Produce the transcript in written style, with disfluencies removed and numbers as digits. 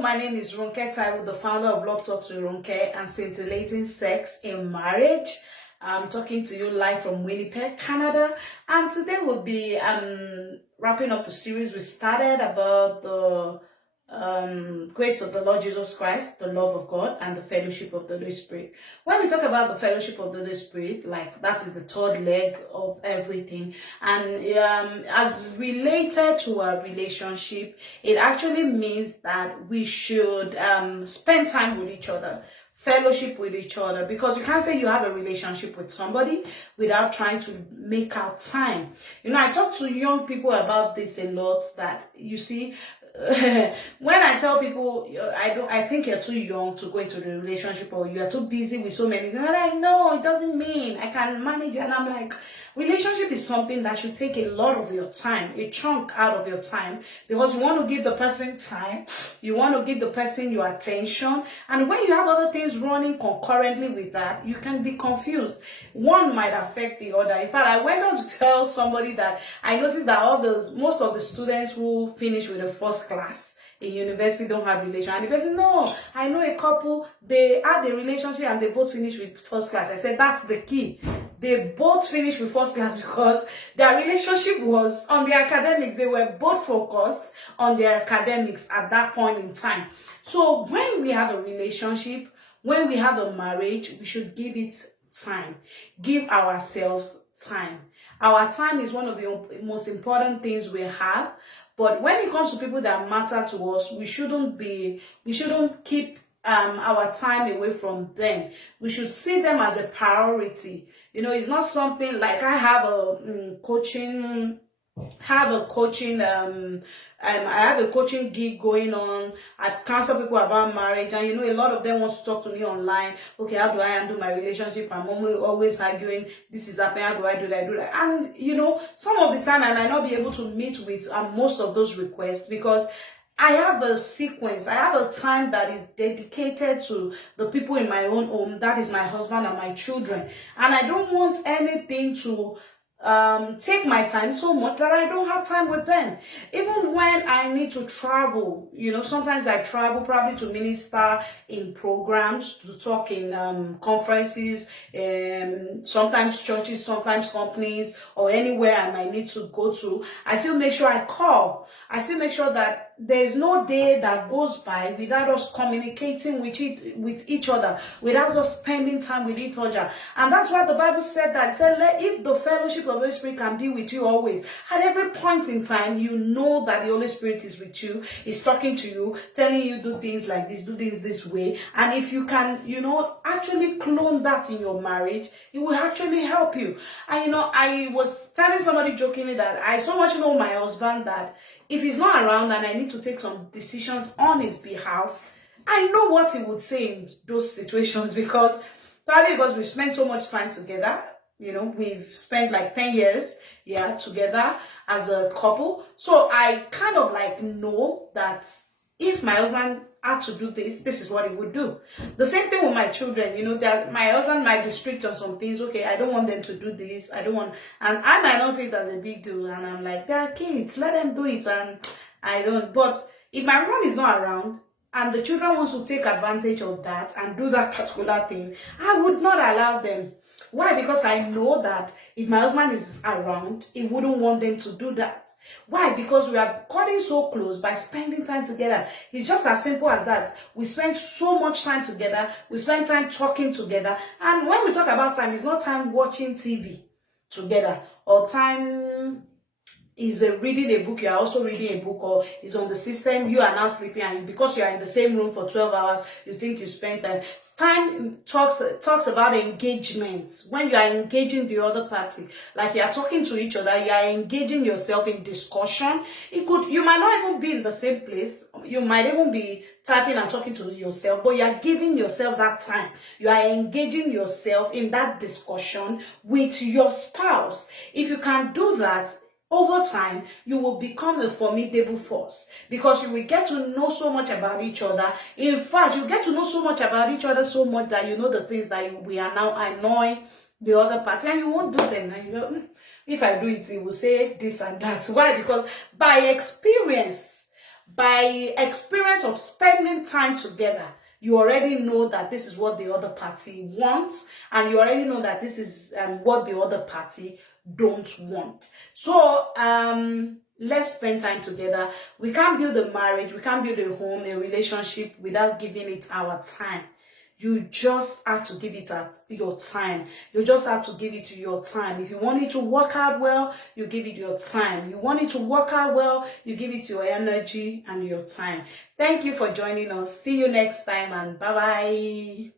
my name is Ronke Taiwo, the founder of Love Talks with Ronke and Scintillating Sex in Marriage. I'm talking to you live from Winnipeg, Canada, and today we'll be wrapping up the series we started about the grace of the Lord Jesus Christ, the love of God, and the fellowship of the Holy Spirit. When we talk about the fellowship of the Holy Spirit, like that is the third leg of everything, and as related to our relationship, it actually means that we should spend time with each other, fellowship with each other, because you can't say you have a relationship with somebody without trying to make out time. I talk to young people about this a lot, that you see, when I tell people I think you're too young to go into the relationship, or you're too busy with so many things, and they're like, no, it doesn't mean I can manage it. And I'm like, relationship is something that should take a lot of your time, a chunk out of your time, because you want to give the person time, you want to give the person your attention, and when you have other things running concurrently with that, you can be confused. One might affect the other. In fact, I went on to tell somebody that I noticed that most of the students who finish with the first class in university don't have relation. And the person, no, I know a couple, they had a relationship and they both finished with first class. I said, that's the key. They both finished with first class because their relationship was on the academics. They were both focused on their academics at that point in time. So when we have a relationship, when we have a marriage, we should give it time. Give ourselves time. Our time is one of the most important things we have. But when it comes to people that matter to us, we shouldn't keep our time away from them. We should see them as a priority. It's not something like I have a coaching I have a coaching gig going on. I counsel people about marriage, and a lot of them want to talk to me online. Okay, how do I handle my relationship? I'm always arguing, this is happening, how do I do that? And some of the time I might not be able to meet with most of those requests, because I have a sequence, I have a time that is dedicated to the people in my own home, that is my husband and my children. And I don't want anything to take my time so much that I don't have time with them. Even when I need to travel, sometimes I travel probably to minister in programs, to talk in conferences, sometimes churches, sometimes companies, or anywhere I might need to go to. I still make sure I call. I still make sure that there's no day that goes by without us communicating with each other, without us spending time with each other. And that's why the Bible said that. It said, if the fellowship of the Holy Spirit can be with you always, at every point in time, you know that the Holy Spirit is with you, is talking to you, telling you do things like this, do things this way. And if you can, actually clone that in your marriage, it will actually help you. And I was telling somebody jokingly that I so much know my husband that if he's not around and I need to take some decisions on his behalf, I know what he would say in those situations, because we spent so much time together. We've spent like 10 years, together as a couple. So I kind of know that if my husband had to do this, this is what he would do. The same thing with my children, that my husband might be strict on some things. Okay, I don't want them to do this. And I might not see it as a big deal. And I'm like, they're kids, let them do it. And I don't. But if my husband is not around, and the children wants to take advantage of that and do that particular thing, I would not allow them. Why? Because I know that if my husband is around, he wouldn't want them to do that. Why? Because we are cutting so close by spending time together. It's just as simple as that. We spend so much time together. We spend time talking together. And when we talk about time, it's not time watching TV together, or time is reading a book, you are also reading a book, or is on the system, you are now sleeping, and because you are in the same room for 12 hours, you think you spend time. Time talks about engagement. When you are engaging the other party, like you are talking to each other, you are engaging yourself in discussion. You might not even be in the same place. You might even be typing and talking to yourself, but you are giving yourself that time. You are engaging yourself in that discussion with your spouse. If you can do that, over time, you will become a formidable force, because you will get to know so much about each other. In fact, you get to know so much about each other, so much that you know the things that we are now annoying the other party, and you won't do them. And if I do it, he will say this and that. Why? Because by experience, by experience of spending time together, you already know that this is what the other party wants, and you already know that this is what the other party don't want. So let's spend time together. We can't build a marriage, we can't build a home, a relationship without giving it our time. You just have to give it at your time. You just have to give it to your time. If you want it to work out well, you give it your time. You want it to work out well, you give it your energy and your time. Thank you for joining us. See you next time, and bye-bye.